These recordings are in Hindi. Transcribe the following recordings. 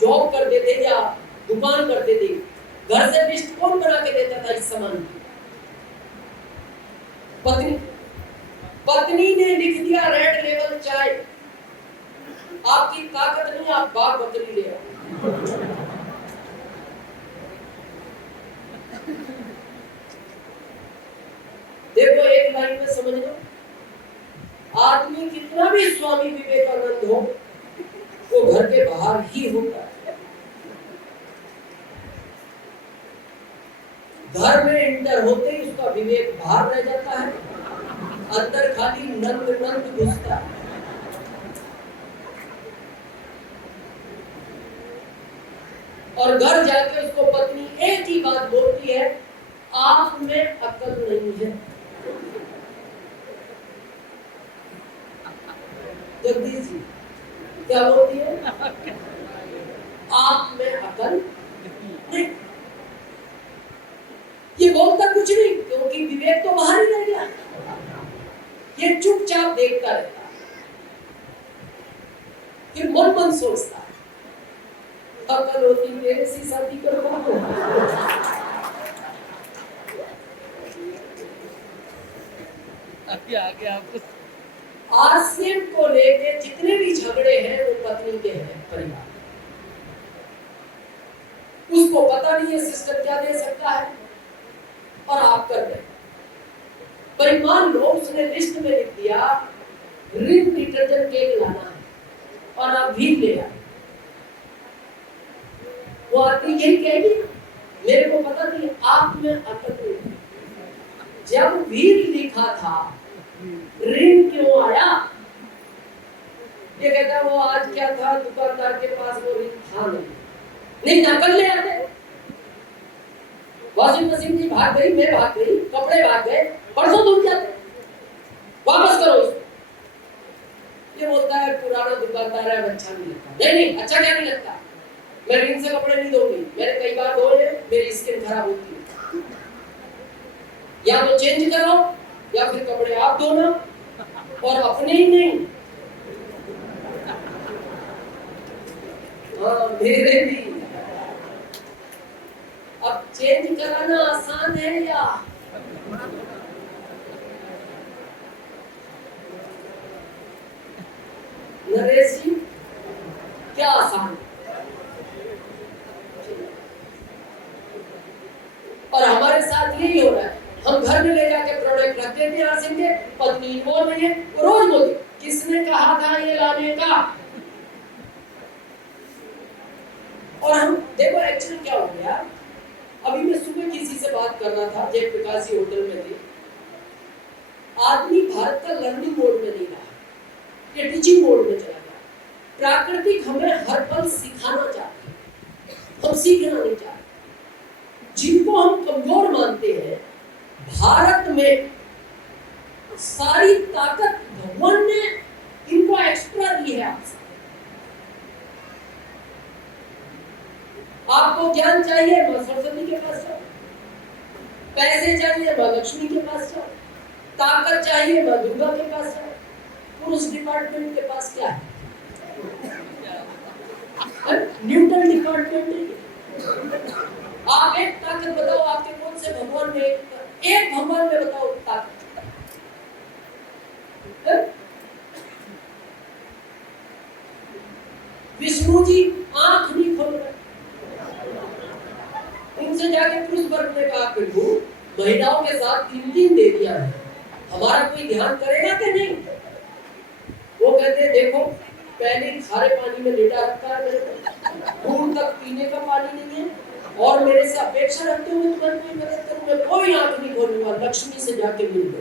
जॉब करते थे या दुकान करते थे, घर से लिस्ट कौन बना के देता था इस सामान की? पत्नी। पत्नी ने लिख दिया रेड लेवल चाय, आपकी ताकत नहीं, आप बाग बकरी ले आओ। देखो एक लाइन में समझ लो, आदमी कितना भी स्वामी विवेकानंद हो, वो घर के बाहर ही होता है। घर में इंटर होते ही उसका विवेक बाहर रह जाता है, अंदर खाली नंद नंद घुसता है। और घर जाके उसको पत्नी एक ही बात बोलती है, आप में अकल नहीं है। जगदीश जी क्या बोलती है? आप में अकल नहीं। ये बोलता कुछ नहीं, क्योंकि विवेक तो बाहर ही रह गया। ये चुपचाप देखता रहता है, फिर मन मन सोचता है, अकल होती मेरे से शादी करो। आगे आपको आरसीएम को लेके जितने भी झगड़े हैं वो पत्नी के हैं, परिवार। उसको पता नहीं है सिस्टम क्या दे सकता है, और आप कर रहे। परिमान लो उसने लिस्ट में लिख दिया रिन डिटर्जेंट केक लाना है, और आप भी ले आए। वो आदमी यही कहेगी, मेरे को पता नहीं, आप में अकल नहीं। जब वीर लिखा था, रिन क्यों आया? ये कहता वो आज क्या था, दुकानदार के पास वो रिन था नहीं, नकल ले आते। वॉशिंग मशीन की भाग गई, मैं भाग गई, कपड़े भाग गए, परसों धुल जाते, वापस करो इसको। ये बोलता है पुराना दुकानदार है, अच्छा नहीं लगता। नहीं अच्छा क्या नहीं लगता, मैं रिन से कपड़े नहीं धोऊंगी, मैंने कई बार धोए, मेरी स्किन खराब होती है। या तो चेंज करो या फिर कपड़े आप धोना, और अपने ही नहीं, हाँ मेरे भी। अब चेंज कराना आसान है या नरेश जी क्या आसान? और हमारे साथ यही हो रहा है, हम घर में ले जाके प्रोडक्ट रख देते हैं आरसीएम के, पत्नी इन्वॉल्व नहीं है, रोज बोलती किसने कहा था ये लाने का। और हम देखो एक्चुअली क्या हो गया, अभी मैं सुबह किसी से बात कर रहा था, जय प्रकाशी होटल में थे। आदमी भारत का लर्निंग मोड में नहीं रहा, ये टीचिंग मोड में चला गया। प्राकृतिक हमें हर पल सिखाना चाहते हैं, हम सीखना नहीं चाहते। जिनको हम कमजोर मानते हैं, भारत में सारी ताकत भगवान ने इनको एक्स्ट्रा दी है। आपको ज्ञान चाहिए, मां सरस्वती के पास जाओ। पैसे चाहिए, मां लक्ष्मी के पास जाओ। ताकत चाहिए, मां दुर्गा के पास जाओ। पुरुष डिपार्टमेंट के पास क्या है? न्यूट्रल डिपार्टमेंट है। आप एक ताकत बताओ, आपके कौन से भगवान में एक भगवान में बताओ ताकत। विष्णु जी आंख नहीं खोल रहे, उनसे जाके पुरुष वर्ग ने कहा प्रभु महिलाओं के साथ 3 दे दिया है, हमारा कोई ध्यान करेगा कि नहीं? वो कहते देखो पहले खारे पानी में लेटा रखा है मेरे को, दूर तक पीने का पानी नहीं है, और मेरे से अपेक्षा रखते हुए तुम्हारी कोई मदद करूं, मैं कोई आंख नहीं खोलूंगा, लक्ष्मी से जाके मिल लो।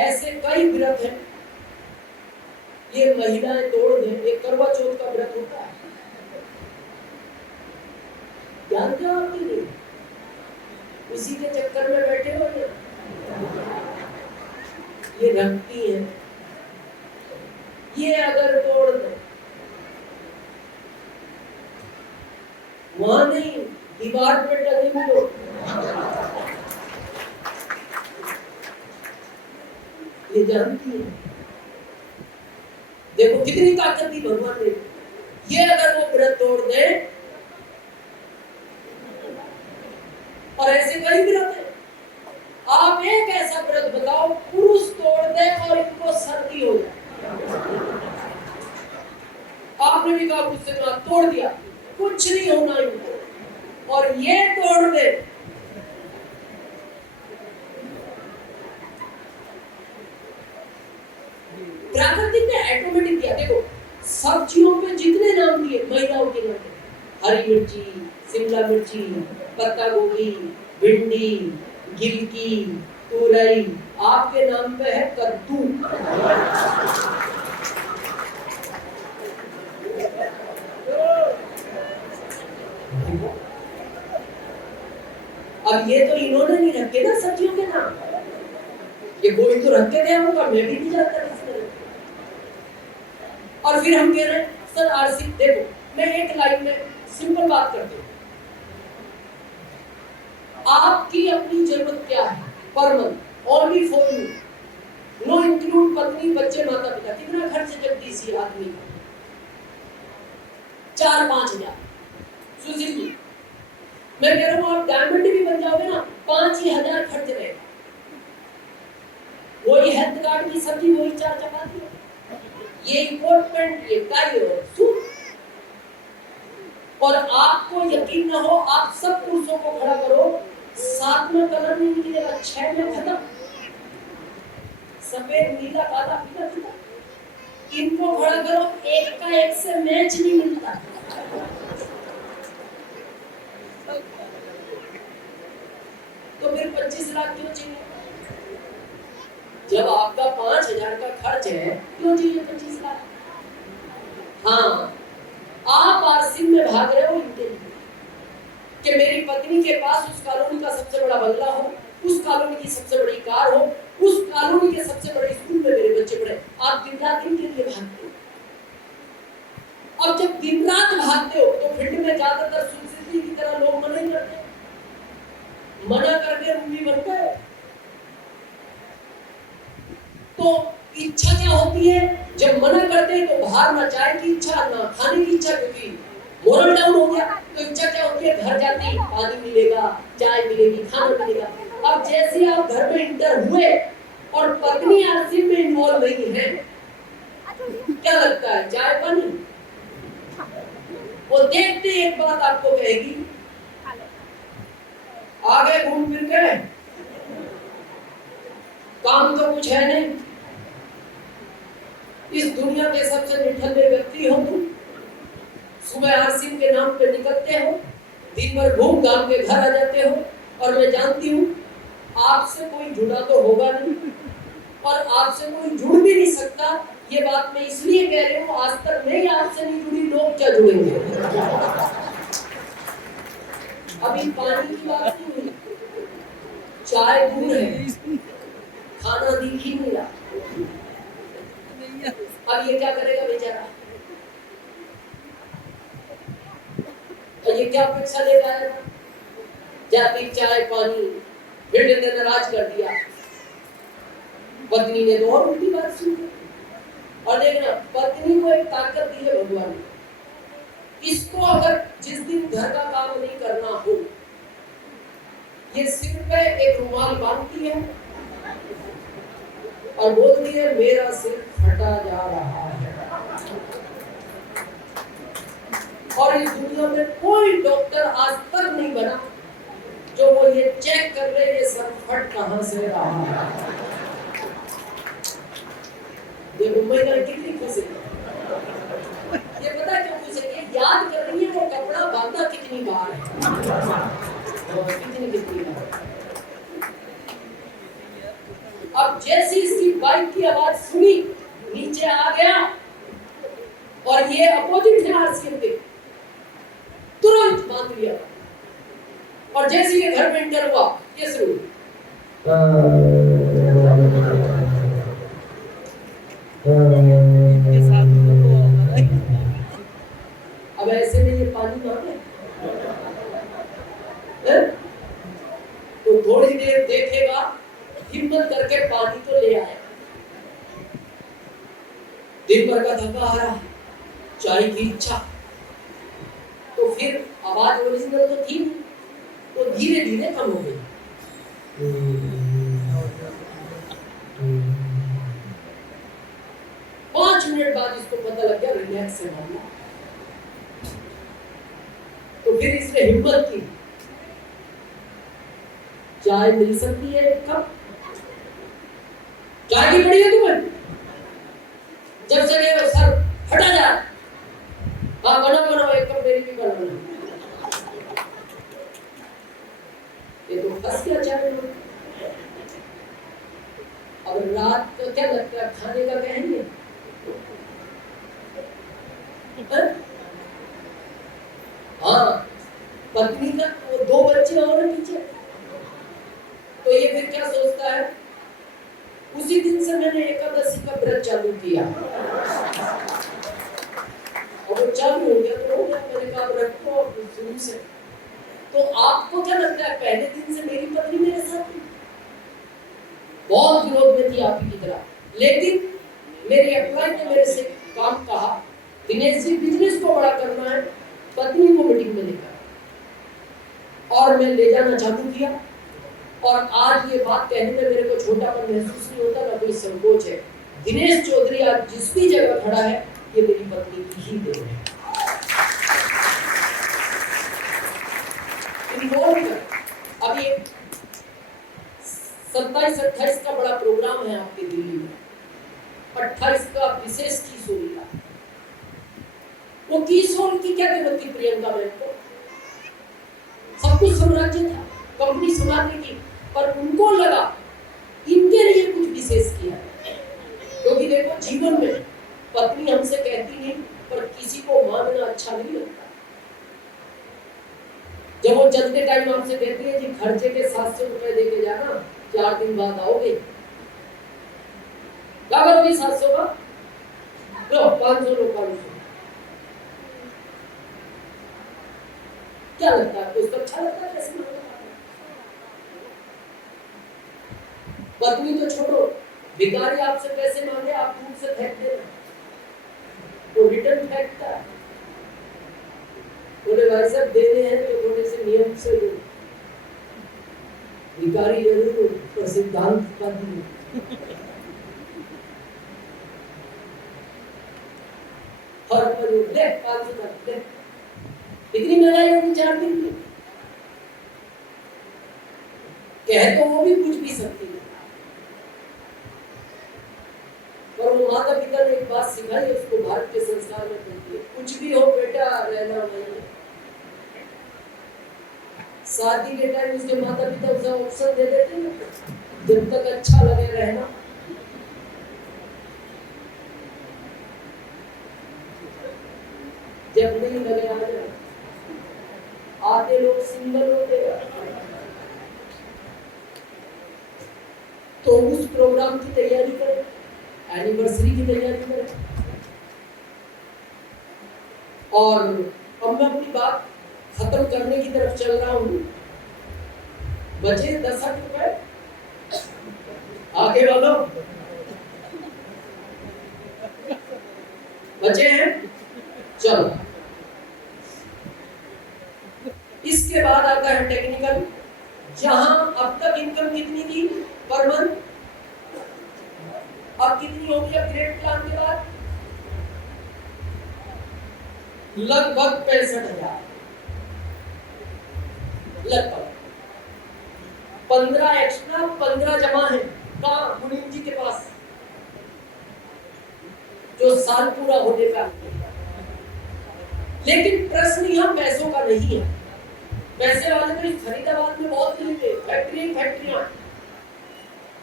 ऐसे कई व्रत हैं, ये महिलाएं तोड़ दें। एक करवा चौथ का व्रत होता है, जानते हो आप नहीं? उसी के चक्कर में बैठे हो ये रखती है। ये अगर तोड़ दे, वहां नहीं, दीवार पे टंगी हुई ये जानती है। देखो कितनी ताकत दी भगवान ने। ये अगर वो व्रत तोड़ दे, और ऐसे कई व्रत है, आप एक ऐसा व्रत बताओ पुरुष तोड़ दे और इनको सर्दी हो जाए। आपने भी कहा मुझसे तो तोड़ दिया, कुछ नहीं होना इनको, और ये तोड़ दे। प्राकृतिक ने ऑटोमेटिक दिया। देखो सब्जियों पे जितने नाम दिए महिलाओं के नाम, हरी मिर्ची, शिमला मिर्ची, पत्ता गोभी, भिंडी, गिलकी, तुरई, आपके नाम पे है कद्दू। अब ये तो इन्होंने नहीं रखे ना सब्जियों के नाम, ये कोई तो रख के गया होगा, मैं भी नहीं जानता इस तरह। और फिर हम कह रहे हैं सर आरसी, देखो मैं एक लाइन में सिंपल बात करती हूँ, आपकी अपनी जरूरत क्या है per month, only for you, know include पत्नी बच्चे माता पिता, कितना खर्च जल्दी सी आदमी का? 4-5 हजार। सुशील जी मैं कह रहा हूँ आप डायमंड भी बन जाओगे ना, 5 ही हजार खर्च रहेगा। वही हेल्थ कार्ड की सब्जी, वही 4 चपाती, ये इम्पोर्टेंट, ये टाई और सूप। और आपको यकीन ना हो, आप सब पुरुषों को खड़ा करो, 7 में कलर नहीं निकलेगा, 6 में खत्म, सफेद नीला काला पीला पीला। इनको खड़ा करो, एक का एक से मैच नहीं मिलता। तो फिर 25 लाख क्यों चाहिए? जब आपका 5 हजार का खर्च है, क्यों चाहिए 25 लाख? हाँ, आप आरसी में भाग रहे हो इनके लिए कि मेरी पत्नी के पास उस कॉलोनी का सबसे बड़ा बंगला हो, उस कॉलोनी की सबसे बड़ी कार हो, उस कॉलोनी के सबसे बड़े स्कूल में मेरे बच्चे पढ़े। आप दिन रात इनके लिए भागते हो। अब जब दिन रात भागते हो तो फील्ड में ज्यादातर सुशील की तरह लोग मना ही करते हैं, मना करके रूढ़ी बनते हैं। तो इच्छा क्या होती है? जब मना करते हैं तो बाहर ना चाय की इच्छा, ना खाने की इच्छा, क्योंकि मोरल डाउन हो गया। तो इच्छा क्या होती है? घर जाते ही पानी मिलेगा, चाय मिलेगी, खाना मिलेगा। अब जैसे आप घर में इंटर हुए और पत्नी आरसी में इन्वॉल्व नहीं है, क्या लगता है? चाय पानी? वो देखते एक बात आपको कहेगी, आगे घूम फिर के काम तो कुछ है नहीं, इस दुनिया के सबसे निठल्ले व्यक्ति हो तुम, सुबह आरसी के नाम पे निकलते हो, दिन भर घूम घाम के घर आ जाते हो, और मैं जानती हूँ आपसे कोई जुड़ा तो होगा नहीं, और आपसे कोई जुड़ भी नहीं सकता। ये बात मैं इसलिए कह रही हूँ, आज तक नहीं आपसे नहीं जुड़ी, लोग क्या जुड़ेंगे? अभी पानी की बात नहीं हुई, चाय दूर है, खाना दिख ही नहीं रहा। अब ये क्या करेगा बेचारा? और ये क्या अपेक्षा ले रहा है? जाती चाय पानी, फिर ने नाराज कर दिया, पत्नी ने तो और उल्टी बात सुनी। और देखना, पत्नी को एक ताकत दी है भगवान ने, इसको अगर जिस दिन घर का काम नहीं करना हो, ये सिर पे एक रुमाल बांधती है और बोलती है मेरा सिर फटा जा रहा है। और इस दुनिया में कोई डॉक्टर आज तक नहीं बना जो वो ये चेक कर ले ये सर फट कहां से रहा है। ये मुंबई में कितनी खुश है, ये पता क्यों खुश है? ये याद कर रही है वो कपड़ा बांधा कितनी बार है, कितनी बार। अब जैसी इसकी बाइक की आवाज सुनी, नीचे आ गया, और ये अपोजिट है आरसीएम के, तुरंत बांध लिया। और जैसे ये घर में एंटर हुआ, ये शुरू अब ऐसे में ये पानी मांगे तो थोड़ी देर देखेगा, हिम्मत करके पानी तो ले आए, दिन भर का थका आ रहा, चाय की इच्छा, तो फिर आवाज ओरिजिनल तो थी, तो धीरे धीरे कम हो गई। 5 मिनट बाद इसको पता लग गया रिलैक्स है मामला, तो फिर इसने हिम्मत की, चाय मिल सकती है एक कप, चाय की पड़ी है तुम्हें, जब से गए सर हटा जा, हाँ बनो बनो एक कप मेरी भी बना, ये तो फंस गया चाय में। अब रात को क्या लगता है खाने का कहेंगे, हाँ पत्नी का, वो 2 बच्चे और पीछे, तो ये फिर क्या सोचता है, उसी दिन से मैंने एकादशी का व्रत चालू किया, और वो चालू हो गया तो हो गया, मैंने कहा रखो शुरू से। तो आपको क्या लगता है पहले दिन से मेरी पत्नी मेरे साथ थी, बहुत विरोध में थी आप ही की तरह, लेकिन मेरे एम्प्लॉय ने मेरे से काम कहा, दिनेश जी बिजनेस को बड़ा करना है, पत्नी को मीटिंग में लेकर, और मैं ले जाना चालू किया, और आज ये बात कहने में मेरे को छोटापन महसूस नहीं होता, ना कोई संकोच है। दिनेश चौधरी आज जिस भी जगह खड़ा है, ये मेरी पत्नी की ही देन है। अभी 27-28 का बड़ा प्रोग्राम है आपकी दिल्ली में, 28 का विशेष किशोरी का, वो किशोर की क्या जरूरत थी प्रियंका बहन को, सब कुछ साम्राज्य था, कंपनी संभालने की, पर उनको लगा इनके लिए कुछ विशेष किया, क्योंकि देखो जीवन में पत्नी हमसे कहती नहीं, पर किसी को मांगना अच्छा नहीं लगता। जब वो चलते टाइम आपसे कहती है जी खर्चे के 700 रुपए दे के जाना, 4 दिन बाद आओगे, क्या करोगे 700 का, लो 500 लो 500, क्या लगता है आपको, इसको अच्छा लगता है कैसे मांगना? पत्नी तो छोड़ो, भिखारी आपसे पैसे मांगे, आप दूर से फेंक देना, वो रिटर्न फेंकता है, बोले भाई साहब देने हैं तो थोड़े से नियम से दो, भिखारी जरूर पर सिद्धांत का दी, हर पर ले 500 तक ले, इतनी महंगाई होगी 4 दिन में, कह तो वो भी कुछ भी सकती है, पर वो माता पिता ने एक बात सिखाई है, उसको भारत के संस्कार में मिलती है, कुछ भी हो बेटा रहना नहीं है। शादी के टाइम उसके माता पिता उसे ऑप्शन दे देते हैं, जब तक अच्छा लगे रहना, जब नहीं लगे आ जाए, आधे लोग सिंगल होते हैं। तो उस प्रोग्राम की तैयारी करें, एनिवर्सरी की तैयारी करें, और अब मैं अपनी बात खत्म करने की तरफ चल रहा हूं, बचे 10 रुपए, आगे वालों बचे हैं, चलो इसके बाद आता है टेक्निकल, जहां अब तक इनकम कितनी थी पर मंथ, अब कितनी होगी अपग्रेड प्लान के बाद, लगभग 65,000, लगभग 15 एक्स्ट्रा 15 जमा है कहाँ, मुनीम जी के पास, जो साल पूरा होने का। लेकिन प्रश्न यहाँ पैसों का नहीं है, पैसे वाले तो फरीदाबाद में बहुत मिलते, फैक्ट्रियां,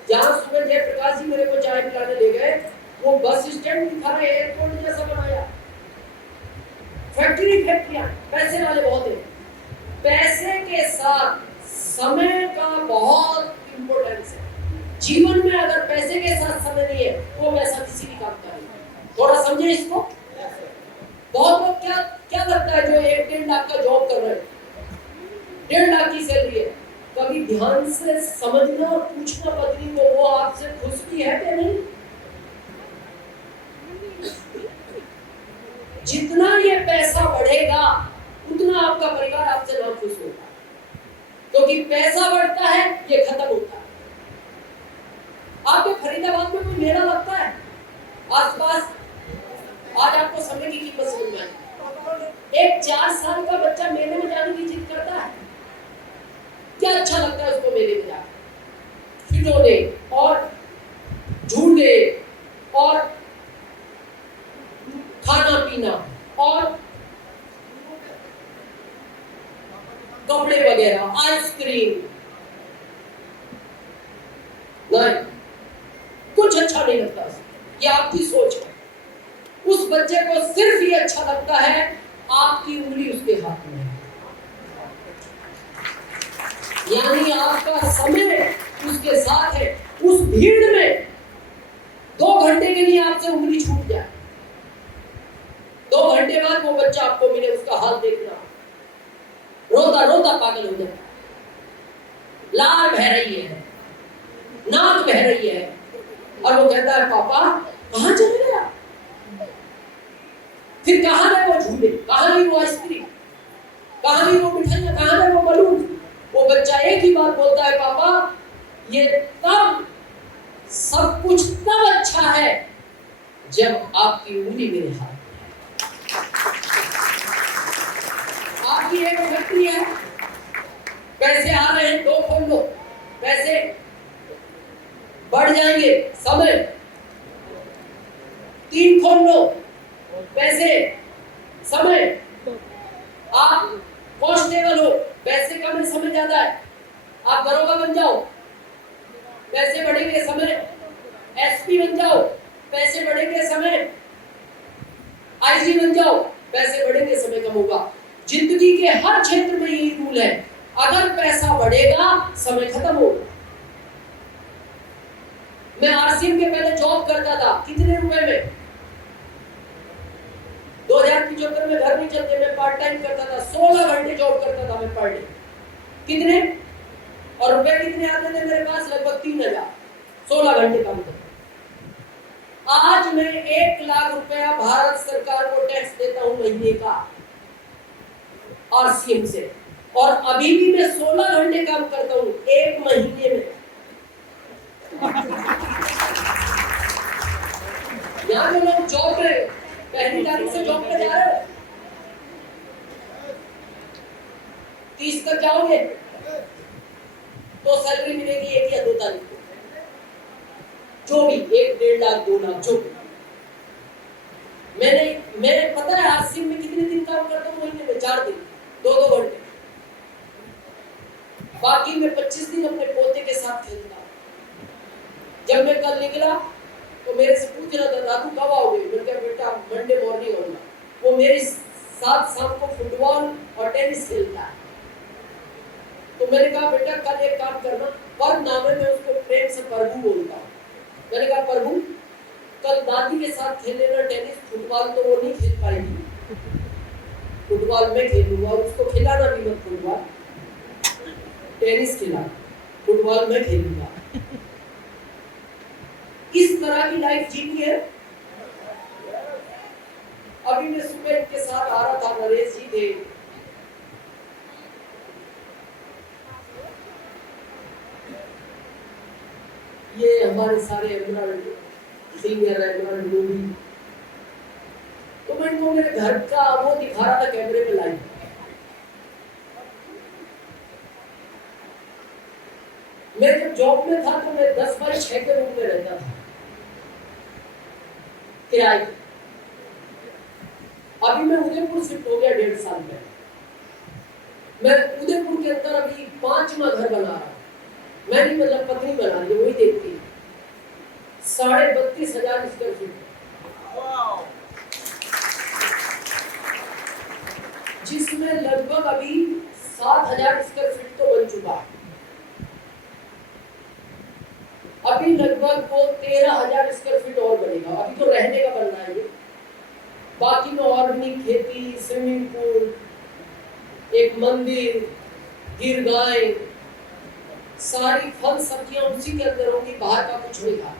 जहां सुबह जयप्रकाश जी मेरे को चाय पिलाने ले गए, वो बस स्टैंड दिखा रहे, एयरपोर्ट जैसा बनाया, फैक्ट्रियां, पैसे वाले बहुत है। पैसे के साथ समय का बहुत इंपॉर्टेंस है, जीवन में अगर पैसे के साथ समय नहीं है तो वैसा किसी भी काम का नहीं। थोड़ा समझे इसको, बहुत लोग क्या लगता है जो 1-1.5 लाख का जॉब कर रहे हैं, 1.5 लाख की सैलरी है, कभी ध्यान से समझना और पूछना पत्नी को वो आपसे खुश भी है कि नहीं। जितना ये पैसा बढ़ेगा उतना आपका परिवार आपसे नाखुश होगा, क्योंकि पैसा बढ़ता है ये खत्म होता है। आपके फरीदाबाद में कोई मेला लगता है आसपास? आज आपको समय की कीमत समझ में आई। एक 4 साल का बच्चा मेले में जाने की जिद करता है, क्या अच्छा लगता है उसको मेले में जाकर? खिलौने और झूले और खाना पीना और कपड़े वगैरह, आइसक्रीम, नहीं, कुछ अच्छा नहीं लगता। ये आपकी सोच है। उस बच्चे को सिर्फ ये अच्छा लगता है आपकी उंगली उसके हाथ में है, यानी आपका समय उसके साथ है। उस भीड़ में 2 घंटे के लिए आपसे उंगली छूट जाए, 2 घंटे बाद वो बच्चा आपको मिले, उसका हाल देखना, रोता रोता पागल हो जाता, लार बह रही है, नाक बह रही है, और वो कहता है पापा कहां चले गया? फिर कहां है वो झूले, कहां है वो आइसक्रीम, कहां है वो मिठाइयां, कहां है वो बलून? वो बच्चा एक ही बात बोलता है, पापा ये तब सब कुछ तब अच्छा है जब आपकी उंगली मेरे हाथ में है। आपकी एक फैक्ट्री है, पैसे आ रहे हैं, 2 खोल लो, पैसे बढ़ जाएंगे, समय 3 खोल लो, पैसे समय, आप कांस्टेबल हो, पैसे कम है समय ज्यादा है, आप दरोगा बन जाओ, पैसे बढ़ेंगे समय, एसपी बन जाओ, पैसे बढ़ेंगे समय, आईजी बन जाओ, पैसे बढ़ेंगे समय कम होगा। जिंदगी के हर क्षेत्र में यही रूल है, अगर पैसा बढ़ेगा समय खत्म होगा। मैं आरसीएम के पहले जॉब करता था, कितने रुपए में? 2075 में घर नहीं चलते, मैं पार्ट टाइम करता था, 16 घंटे जॉब करता था मैं पर डे। कितने? और रुपए कितने आते थे मेरे पास? लगभग 3000, 16 घंटे काम करता। आज मैं 1 लाख रुपया भारत सरकार को टैक्स देता हूं महीने का आरसीएम से, और अभी भी मैं 16 घंटे काम करता हूं एक महीने में। यहाँ के लोग जॉब पे 1 तारीख से जॉब पे जा रहे हो, 30 तक जाओगे तो सैलरी मिलेगी 1 या 2 तारीख को, जो भी 1, 1.5 लाख 2 लाख जो भी। मैं पता है आरसीएम में कितने दिन काम करता हूँ महीने में? 4 दिन, 2-2 घंटे। बाकी मैं 25 दिन अपने पोते के साथ खेलता। जब मैं कल निकला तो मेरे से पूछ रहा था, दादू कब आओगे? मैंने कहा बेटा मंडे मॉर्निंग आऊंगा। वो मेरे साथ शाम को फुटबॉल और टेनिस खेलता है। तो मैंने कहा बेटा कल एक काम करना, पर नाम है, मैं उसको प्रेम से प्रभु बोलता हूँ। मैंने कहा प्रभु कल दादी के साथ खेल लेना टेनिस, फुटबॉल तो वो नहीं खेल पाएगी, फुटबॉल मैं खेलूंगा, उसको खिलाना भी मत, फुटबॉल टेनिस खिला, फुटबॉल मैं खेलूंगा। इस तरह की लाइफ जीनी है। अभी मैं सुबह इनके साथ आ रहा था, नरेश जी थे, ये हमारे सारे एमराल्ड सीनियर एमराल्ड लोग, तो मैं इनको मेरे घर का वो दिखा रहा था कैमरे में लाइव। मैं जब जॉब में था तो मैं 10x6 के रूम में रहता था किराए। अभी मैं उदयपुर शिफ्ट हो गया 1.5 साल में। मैं उदयपुर के अंदर अभी 5वां घर बना रहा, मैं नहीं, मतलब पत्नी बना रही है, वही देखती है। 32,500 स्क्वायर फीट, जिसमें लगभग अभी 7,000 स्क्वायर फीट तो बन चुका है। अभी लगभग वो 13,000 स्क्वायर फीट और बनेगा। अभी तो रहने का बन रहा है ये, बाकी में ऑर्गेनिक खेती, स्विमिंग पूल, एक मंदिर, गिर गाय, सारी फल सब्जियां उसी के अंदर होंगी, बाहर का कुछ नहीं था।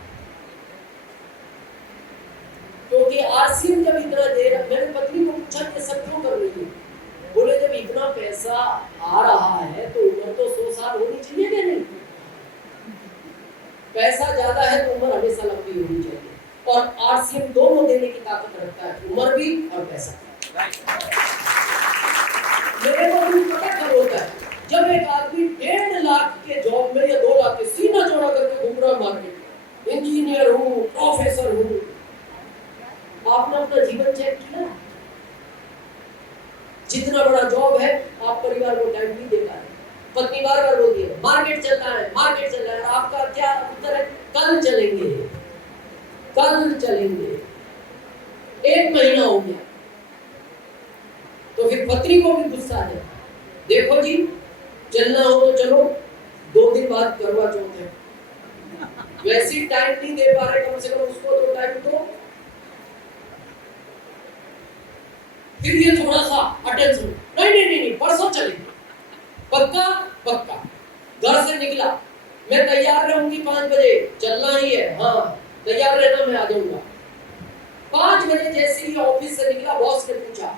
क्योंकि आज आरसीएम जब इतना दे रहा, मैंने पत्नी को पूछा ये सब क्यों कर रही है? बोले जब इतना पैसा आ रहा है तो उम्र तो 100 साल होनी चाहिए कि नहीं? पैसा ज्यादा है तो उम्र हमेशा लंबी होनी चाहिए, और आरसीएम दोनों देने की ताकत रखता है, उम्र भी और पैसा। मेरे को भी पता क्या होता है, जब एक आदमी 1.5 लाख के जॉब में या 2 लाख के सीना चौड़ा करके घूम रहा मार्केट में, इंजीनियर हूँ, प्रोफेसर हूँ, आपने अपना जीवन चेक किया? जितना बड़ा जॉब है आप परिवार को टाइम नहीं दे पा रहे। पत्नी बार बार बोलती है मार्केट चल रहा है, मार्केट चल रहा है, आपका क्या उत्तर है? कल चलेंगे, कल चलेंगे। 1 महीना हो गया तो फिर पत्नी को भी गुस्सा है, देखो जी चलना हो तो चलो, 2 दिन बाद करवा चौथ है, वैसे टाइम नहीं दे पा रहे, कम से कम उसको तो टाइम दो। फिर ये थोड़ा सा अटेंशन, नहीं परसों चलेंगे, पक्का पक्का। घर से निकला, मैं तैयार रहूंगी 5 बजे, चलना ही है, हाँ तैयार रहना, मैं आ जाऊंगा। 5 बजे जैसे ही ऑफिस से निकला, बॉस ने पूछा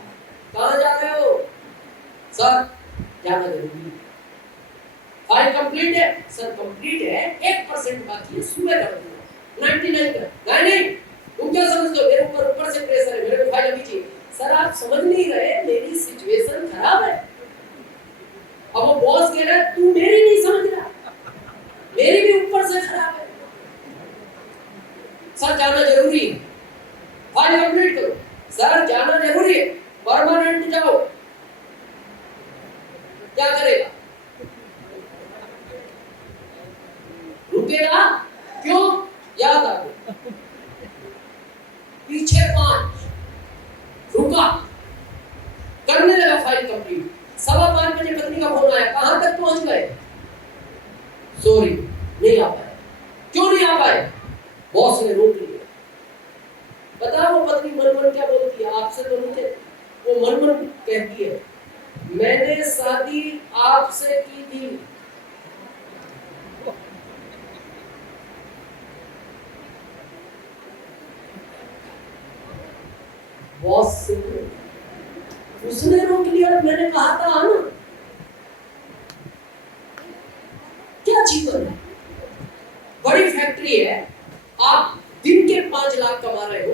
कहाँ जा रहे हो? सर जाना जरूरी, फाइल कंप्लीट है। सर कंप्लीट है, 1% बाकी है, सुबह कर दूंगा, 99 कर। नहीं तुम क्या समझते हो, मेरे ऊपर से प्रेशर है, मेरे को फाइल अभी चाहिए। सर आप समझ नहीं रहे, मेरी सिचुएशन खराब है। अब वो बॉस कह रहा है तू मेरी नहीं समझ रहा, मेरी भी ऊपर से खराब है। सर जाना जरूरी है, फाइल कंप्लीट करो। सर जाना जरूरी है, परमानेंट जाओ। क्या करेगा? रुकेगा? क्यों? याद आ गया, पीछे 5 रुका, करने लगा फाइल कंप्लीट। 5:15 बजे पत्नी का फोन आया, कहां तक पहुंच गए? सॉरी नहीं आ पाए। क्यों नहीं आ पाए? बॉस ने रोक लिया। पता वो पत्नी मन मन क्या बोलती है, आपसे तो नहीं, वो मन मन कहती है मैंने शादी आपसे की थी। बॉस से उसने रोक लिया, मैंने कहा था ना। क्या जीवन है, बड़ी फैक्ट्री है, आप दिन के 5 लाख कमा रहे हो।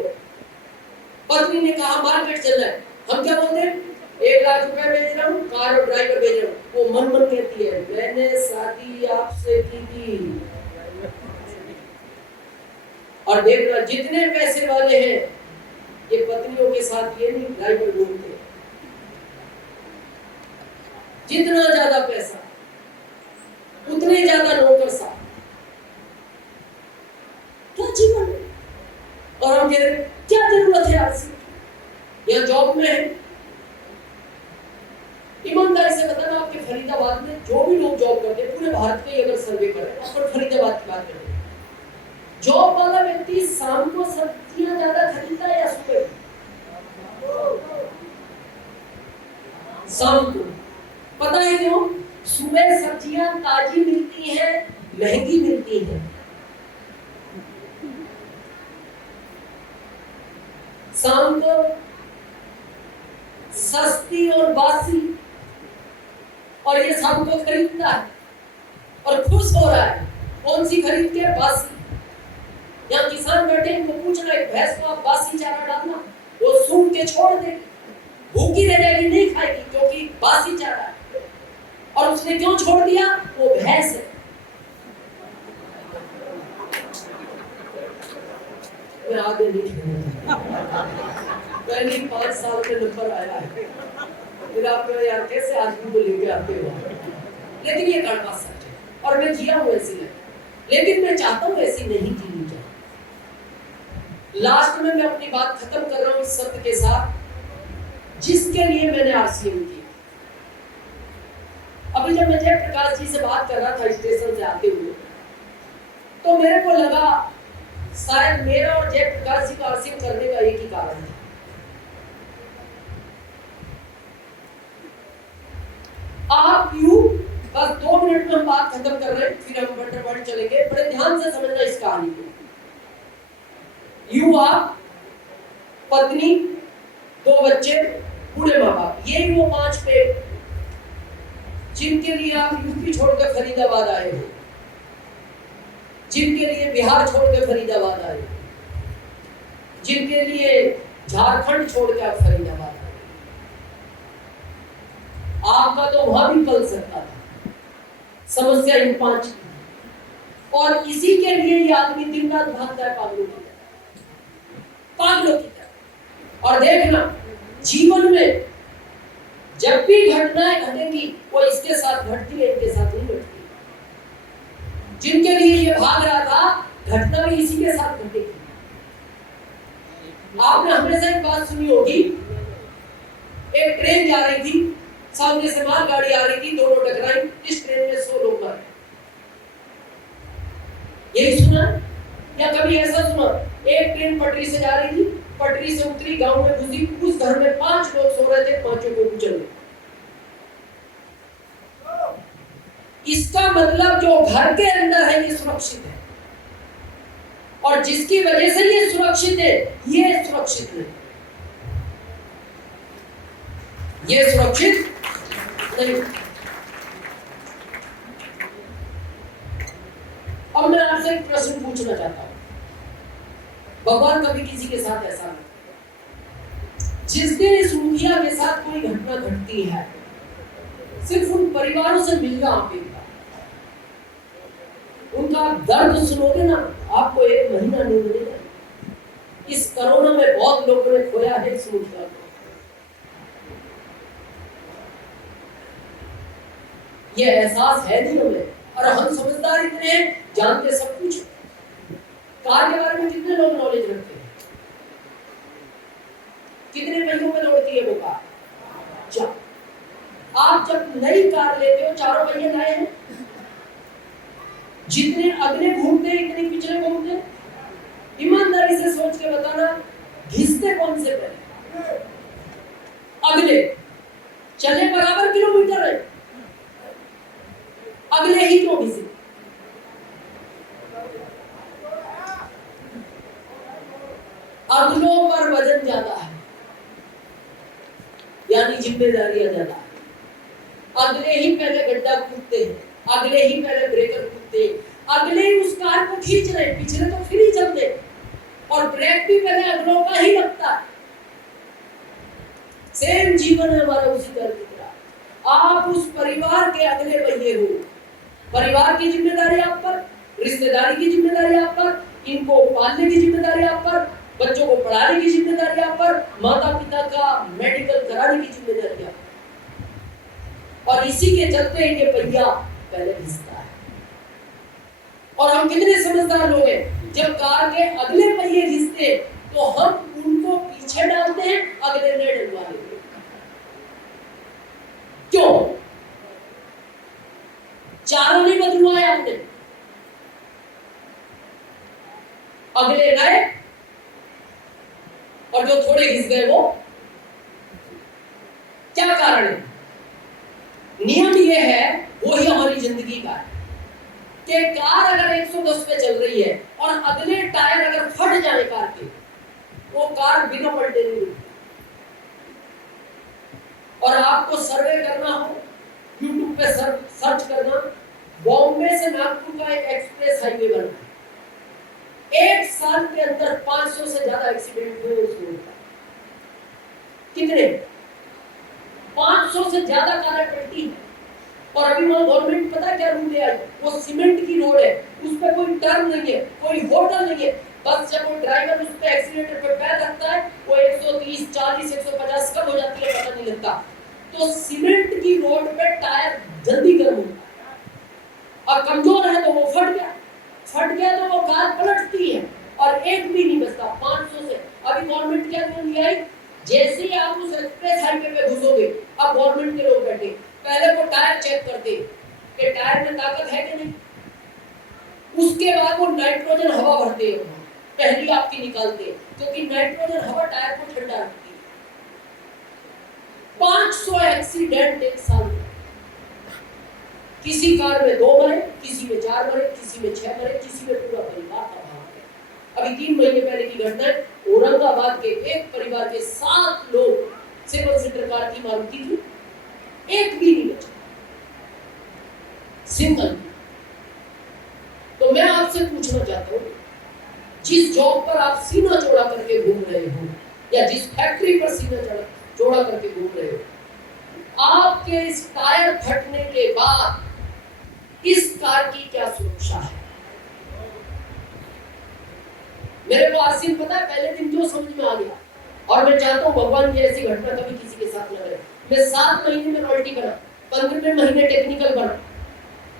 पत्नी ने कहा मार्केट चल रहा है, हम क्या बोलते हैं 1 लाख रुपए भेज रहा हूँ, कार और ड्राइवर भेज रहा हूँ। वो मन मन कहती है मैंने शादी आपसे की थी। और देखना जितने पैसे वाले हैं ये पत्नियों के साथ ये नहीं ड्राइवर घूमते, जितना ज्यादा पैसा उतने ज्यादा नौकर साहब। क्या जीवन है? और हम कह रहे क्या जरूरत है आज से, या जॉब में है। ईमानदारी से बताना, आपके फरीदाबाद में जो भी लोग जॉब करते हैं, पूरे भारत के अगर सर्वे करें, अपन फरीदाबाद की बात करें, जॉब वाला व्यक्ति शाम को सब्जियां ज्यादा खरीदता है या सुबह? शाम को। पता है क्यों? सुबह सब्जियां ताजी मिलती हैं, महंगी मिलती हैं। शाम को सस्ती और बासी, और ये शाम को खरीदता है और खुश हो रहा है। कौन सी खरीद के? बासी। यहाँ किसान बैठे, इनको पूछना एक भैंस को आप बासी चारा डालना, वो सूख के छोड़ देगी, भूखी रह जाएगी, नहीं खाएगी क्योंकि बासी चारा है। और उसने क्यों छोड़ दिया? वो भैंस है। मैं आगे नहीं पहले 5 साल में नंबर आया है, फिर आप यार कैसे आदमी को लेके आते हो। लेकिन ये कड़वा सच है, और मैं जिया हूँ ऐसी है, लेकिन मैं चाहता हूँ ऐसी नहीं जीनी चाहिए। लास्ट में मैं अपनी बात खत्म कर रहा हूँ इस सत्य के साथ, जिसके लिए मैंने आरसीएम किया। अभी जब मैं जयप्रकाश जी से बात कर रहा था स्टेशन से आते हुए, तो मेरे को लगा शायद मेरा और जयप्रकाश जी का आरसीएम करने का एक ही कारण है। आप यूं बस 2 मिनट में हम बात खत्म कर रहे हैं, फिर हम बटरवर्ड चलेंगे। बड़े ध्यान से समझना इस कहानी को। यू आप पत्नी, 2 बच्चे, बूढ़े माँ बाप, यही वो 5 पेड़ जिनके लिए आप यूपी छोड़कर फरीदाबाद आए हो, जिनके लिए बिहार छोड़कर फरीदाबाद आए हो, जिनके लिए झारखंड छोड़कर आप फरीदाबाद आए। आपका तो वहां भी पल सकता था। समस्या इन 5 की, और इसी के लिए ये आदमी दिन रात भागता है पागलों की तरह। और देखना, जीवन में जब भी घटनाएं घटेंगी वो इसके साथ घटती है, इनके साथ नहीं घटती। जिनके लिए ये भाग रहा था, घटना भी इसी के साथ घटेगी। आपने हमेशा एक बात सुनी होगी, एक ट्रेन जा रही थी, सामने से मालगाड़ी आ रही थी, दोनों टकराई, इस ट्रेन में 100 लोग मरे। यही सुना? या कभी ऐसा सुना, एक ट्रेन पटरी से जा रही थी, पटरी से उतरी, गांव में घुसी, उस घर में 5 लोग सो रहे थे, 5 को कुचल गए। इसका मतलब जो घर के अंदर है ये सुरक्षित है, और जिसकी वजह से ये सुरक्षित है, ये सुरक्षित नहीं, ये सुरक्षित नहीं। अब मैं आपसे एक प्रश्न पूछना चाहता हूं, भगवान कभी किसी के साथ ऐसा नहीं, जिस दिन इस मुखिया के साथ कोई घटना घटती है, सिर्फ उन परिवारों से मिलना, आप एक बार उनका दर्द सुनोगे ना, आपको 1 महीना नहीं मिलेगा। इस कोरोना में बहुत लोगों ने खोया है इस मुखिया को। ये एहसास है नहीं हमें, और हम समझदार इतने हैं, जानते सब कुछ। कार के बारे में कितने लोग नॉलेज रखते हैं? कितने पहियों में दौड़ती है वो कार? 4। आप जब नई कार लेते हो, 4 पहिए नए हैं, जितने अगले घूमते हैं इतने पिछले घूमते हैं। ईमानदारी से सोच के बताना, घिसते कौन से पहले? अगले। चले बराबर किलोमीटर है, अगले ही क्यों घिसे? अगलों पर वजन ज्यादा है, यानी जिम्मेदारियां ज्यादा है। अगले ही पहले गड्ढा कूदते हैं, अगले ही पहले ब्रेकर कूदते हैं, अगले ही उस कार को खींच रहे, पिछले तो फिर ही चलते, और ब्रेक भी पहले अगलों का ही लगता है। सेम जीवन है हमारा उसी तरह की तरह। आप उस परिवार के अगले पहिए हो, परिवार की जिम्मेदारी आप पर, रिश्तेदारी की जिम्मेदारी आप पर, इनको पालने की जिम्मेदारी आप पर, बच्चों को पढ़ाने की जिम्मेदारी आप पर, माता पिता का मेडिकल कराने की जिम्मेदारी आप पर। और इसी के चलते ये पहिया पहले घिसता है। और हम कितने समझदार लोग हैं, जब कार के अगले पहिए घिसते तो हम उनको पीछे डालते हैं, अगले ने डलवा लेते। क्यों? चारों नहीं बदलवाए आपने, अगले नए, और जो थोड़े घिस गए वो। क्या कारण है? नियम ये है, वो ही हमारी जिंदगी का है, कि कार अगर 110 पे चल रही है और अगले टायर अगर फट जाए कार के, वो कार बिना पलटे नहीं रुकती। और आपको सर्वे करना हो, यूट्यूब पे सर्च करना, बॉम्बे से नागपुर का एक एक्सप्रेस हाईवे बना है, 1 साल के अंदर 500 से ज्यादा एक्सीडेंट हुए उस रोड पर। कितने? 500 से ज्यादा कारें पलटी है। और अभी वहां गवर्नमेंट पता क्या रूल ले आई, वो सीमेंट की रोड है, उस पर कोई टर्न नहीं है, कोई होटल नहीं है, बस जब वो ड्राइवर उस पे एक्सीलेटर पे पैर रखता है, वो 130, 40, 150 कब हो जाती है पता नहीं लगता। तो सीमेंट की रोड पे टायर जल्दी गर्म होता है, और कमजोर है तो वो फट गया तो वो कार पलटती है, और एक भी नहीं बचता 500 से। अभी गवर्नमेंट क्या रूल ले आई, जैसे ही आप उस एक्सप्रेस हाईवे पे घुसोगे, अब गवर्नमेंट के लोग बैठे, पहले वो टायर चेक करते कि टायर में ताकत है कि नहीं, उसके बाद वो नाइट्रोजन हवा भरते हैं, पहली आपकी निकालते हैं, क्योंकि नाइट्रोजन हवा टायर को ठंडा रखती है। 500 एक्सीडेंट एक साल में, किसी कार में 2 मरे, किसी में 4 मरे, किसी में 6 मरे, किसी में पूरा परिवार तबाह हो गया। अभी 3 महीने पहले की घटना है, औरंगाबाद के एक परिवार के 7 लोग 7 सीटर कार की मारुति थी, एक भी नहीं बचा, सिंगल। तो मैं आपसे पूछना चाहता हूं, जिस जॉब पर आप सीना चौड़ा करके घूम रहे हो या जिस फैक्ट्री पर सीना चौड़ा करके घूम रहे हो, आपके इस टायर फटने के बाद इस कार की क्या सुरक्षा है? मेरे को आसिम पता है, पहले दिन जो समझ में आ गया, और मैं चाहता हूं भगवान की ऐसी घटना कभी किसी के साथ न करे। मैं 7 महीने में रॉयल्टी बना, 15वें महीने टेक्निकल बना,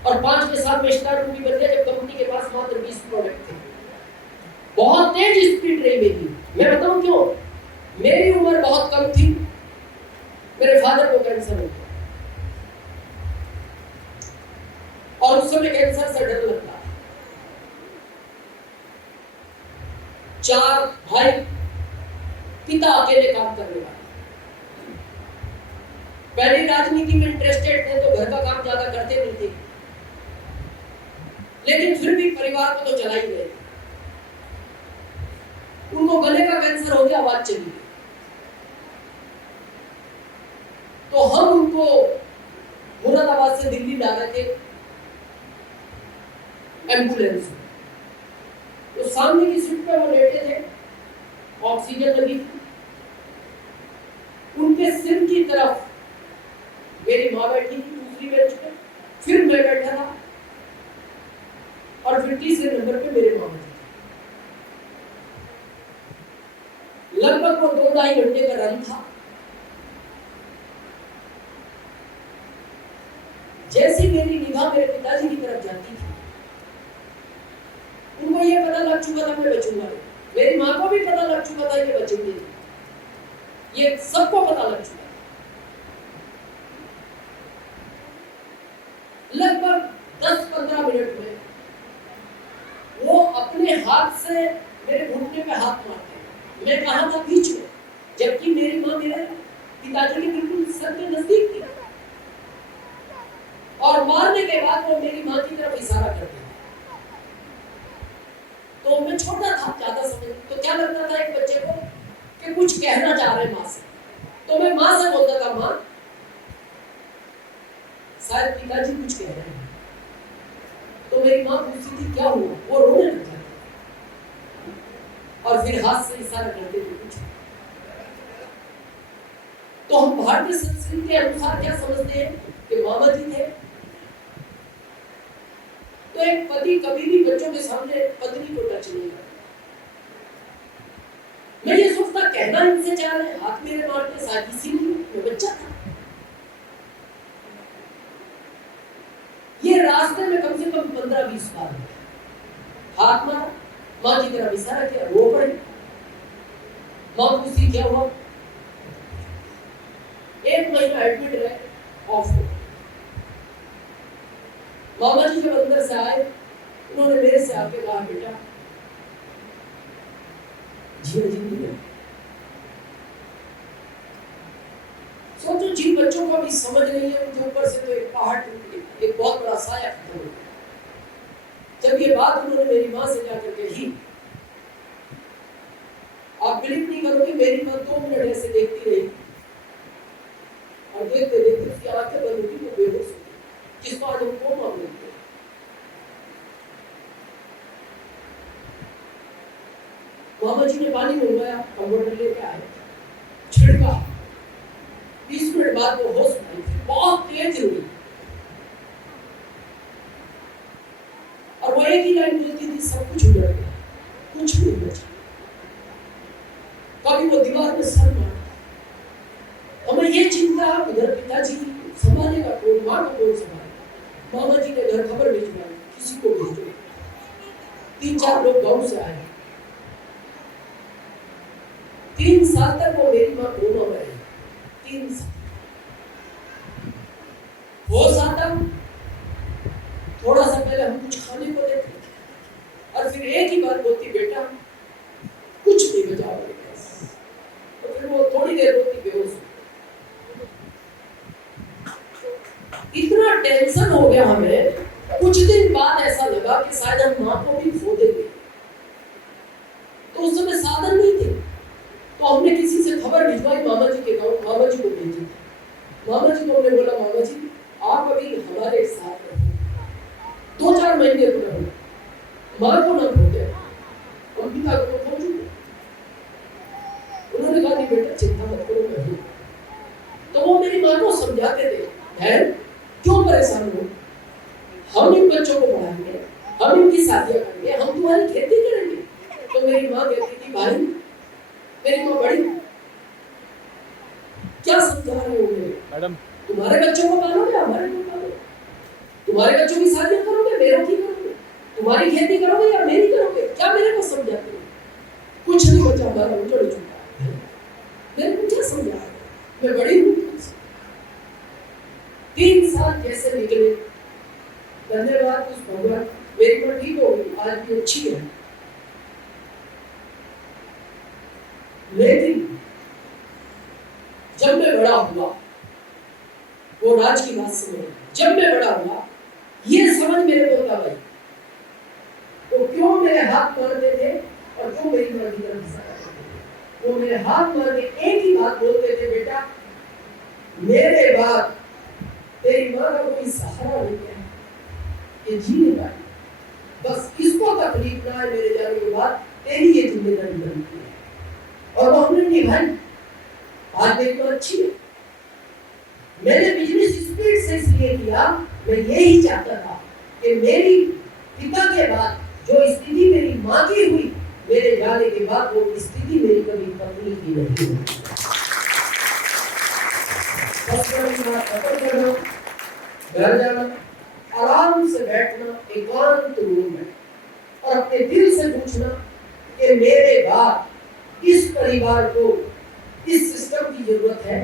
और 5वें साल में स्टार रूबी बन गया, जब कंपनी के पास मात्र 20 प्रोडक्ट थे। बहुत तेज स्पीड रही मेरी। मैं बताऊं क्यों? मेरी उम्र बहुत कम थी, मेरे फादर को कैंसर हो गया, और उस समय कैंसर से डर लगता है। 4 भाई, पिता अकेले काम करने वाले, पहले राजनीति में इंटरेस्टेड थे तो घर का काम ज्यादा करते नहीं थे, लेकिन फिर भी परिवार को तो चला ही गए। उनको गले का कैंसर हो गया, आवाज चली गई, तो हम उनको मुरादाबाद से दिल्ली ला रहे थे एम्बुलेंस। तो सामने की सीट पे वो लेटे थे, ऑक्सीजन लगी थी, उनके सिर की तरफ मेरी माँ बैठी थी दूसरी बेंच पे, फिर मैं बैठा था, और फिर तीसरे नंबर पे मेरे मामा जी। लगभग वो 2-2.5 घंटे का रन था। जैसे मेरी निगाह मेरे पिताजी की तरफ जाती थी, उनको ये पता लग चुका था मैं बचूंगा, मेरी माँ को भी पता लग चुका था कि बचेंगे, ये सबको पता लग चुका था। लगभग 10-15 मिनट में वो अपने हाथ से मेरे घुटने पे हाथ मारते, मैं कहा था बीच में, जबकि मेरी माँ मेरे पिताजी के बिल्कुल सर के नजदीक थी, और मारने के बाद वो मेरी माँ की तरफ इशारा करते। तो मैं छोटा था, ज्यादा समझ, तो क्या लगता था एक बच्चे को कि कुछ कहना चाह रहे माँ से, तो मैं माँ से बोलता था, माँ शायद पिताजी कुछ कह रहे हैं। तो मेरी माँ पूछती थी क्या हुआ, वो रोने लग जाती और फिर हाथ से इशारा करते थे कुछ। तो हम भारतीय संस्कृति के अनुसार क्या समझते हैं कि मामा जी थे, तो एक पति कभी भी बच्चों के सामने पत्नी को टच नहीं करता। मैं ये सोचता कहना इनसे चाह रहे, हाथ मेरे मारते, शायद इसीलिए मैं बच्चा था। ये रास्ते में कम से कम 15-20 बार हाथ मारा, माँ की तरफ इशारा किया, रो पड़े। माँ पूछती क्या हुआ, 1 महीना एडमिट रहे, ऑफ हो। मामा जी जब अंदर से आए, उन्होंने मेरे से आके कहा, बेटा जीवन जिंदगी। सोचो, जिन बच्चों को अभी समझ नहीं है, उनके ऊपर से तो एक पहाड़ टूट गई, एक बहुत बड़ा साया खत्म हो गया। जब ये बात उन्होंने मेरी माँ से जाकर कही, आप बिलीव नहीं करोगे, मेरी माँ 2 मिनट ऐसे देखती रही, और देखते देखते उसकी आंखें बंद होती, वो बेहोश हो गई, जिसको आज हम कोमा बोलते हैं। मामा जी ने पानी मंगवाया, कंप्यूटर लेके आए, छिड़का, 20 मिनट बाद वो होश में आई, बहुत तेज हुई, और वो एक ही लाइन बोलती थी, सब कुछ उजड़ गया, कुछ नहीं बचा। कभी वो दीवार में सर मारता, हमें ये चिंता, उधर पिताजी संभालेगा कौन, माँ को कौन संभालेगा। मामा जी ने घर खबर भिजवाई, किसी को भेजो। 3-4 लोग गांव से आए। 3 साल तक वो मेरी माँ कोमा में रही, 3 साल। होश आता, थोड़ा सा पहले हम कुछ खाने को देते, और फिर एक ही बार बोलती, बेटा कुछ नहीं बचा मेरे पास। तो फिर वो थोड़ी देर बोलती, बेहोश। इतना टेंशन हो गया हमें, कुछ दिन बाद ऐसा लगा कि शायद हम माँ को भी खो देंगे। तो उस समय साधन नहीं थे, भिजवाई मामा जी के गाँव, मामा जी को भेजी। मामा जी को हमने बोला मामा जी आप अभी हमारे साथ रहो, 2-4 महीने रहो, माँ को ना भूले, हम पिता को पहुंचूंगे। उन्होंने कहा नहीं बेटा चिंता मत करो मैं हूँ। तो वो मेरी माँ को समझाते थे, बहन क्यों परेशान हो, हम इन बच्चों को पढ़ाएंगे, हम इनकी शादियां करेंगे, हम तुम्हारी खेती करेंगे। तो मेरी माँ कहती थी भाई, मेरी माँ बड़ी, क्या समझा रहे हो मैडम, तुम्हारे बच्चों को पालोगे हमारे को पालोगे, तुम्हारे बच्चों की शादियां करोगे मेरे की करोगे, तुम्हारी खेती करोगे या मेरी करोगे, क्या मेरे को समझाते हो? कुछ नहीं बचा हमारा उजड़ चुका है, मेरे को क्या समझा रहे हो, मैं बड़ी हूँ। 3 साल कैसे निकले, धन्यवाद उस भगवान, मेरी माँ ठीक हो गई, आज भी अच्छी है। लेकिन जब मैं बड़ा हुआ, वो राज की बात समझ, जब मैं बड़ा हुआ ये समझ मेरे को तब आई, वो क्यों मेरे हाथ मारते थे और क्यों मेरी माँ की तरफ इशारा करते थे। वो मेरे हाथ मार के एक ही बात बोलते थे, बेटा मेरे बाद तेरी माँ का कोई सहारा नहीं है, ये जी नहीं पाई, बस किसको तकलीफ ना है मेरे जाने के बाद, तेरी ये जिम्मेदारी बनती है। और वो हमने निभाई, आज मेरी माँ अच्छी है। मैंने बिजनेस स्पीड से इसलिए किया, मैं यही चाहता था कि मेरी पिता के बाद जो स्थिति मेरी माँ की हुई, मेरे जाने के बाद वो स्थिति मेरी कभी पत्नी की नहीं हुई। घर जाना, आराम से बैठना एकांत रूम में और अपने दिल से पूछना कि मेरे बाद इस परिवार को इस सिस्टम की जरूरत है।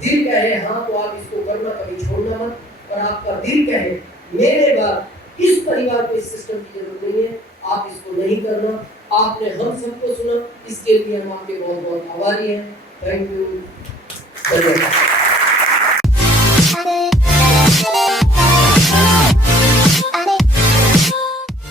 दिल कहे हाँ तो आप इसको करना, कभी छोड़ना मत, और आपका दिल कहे मेरे बाद इस परिवार को इस सिस्टम की जरूरत नहीं है, आप इसको नहीं करना। आपने हम सबको सुना, इसके लिए हम आपके बहुत बहुत आभारी हैं। Thank you.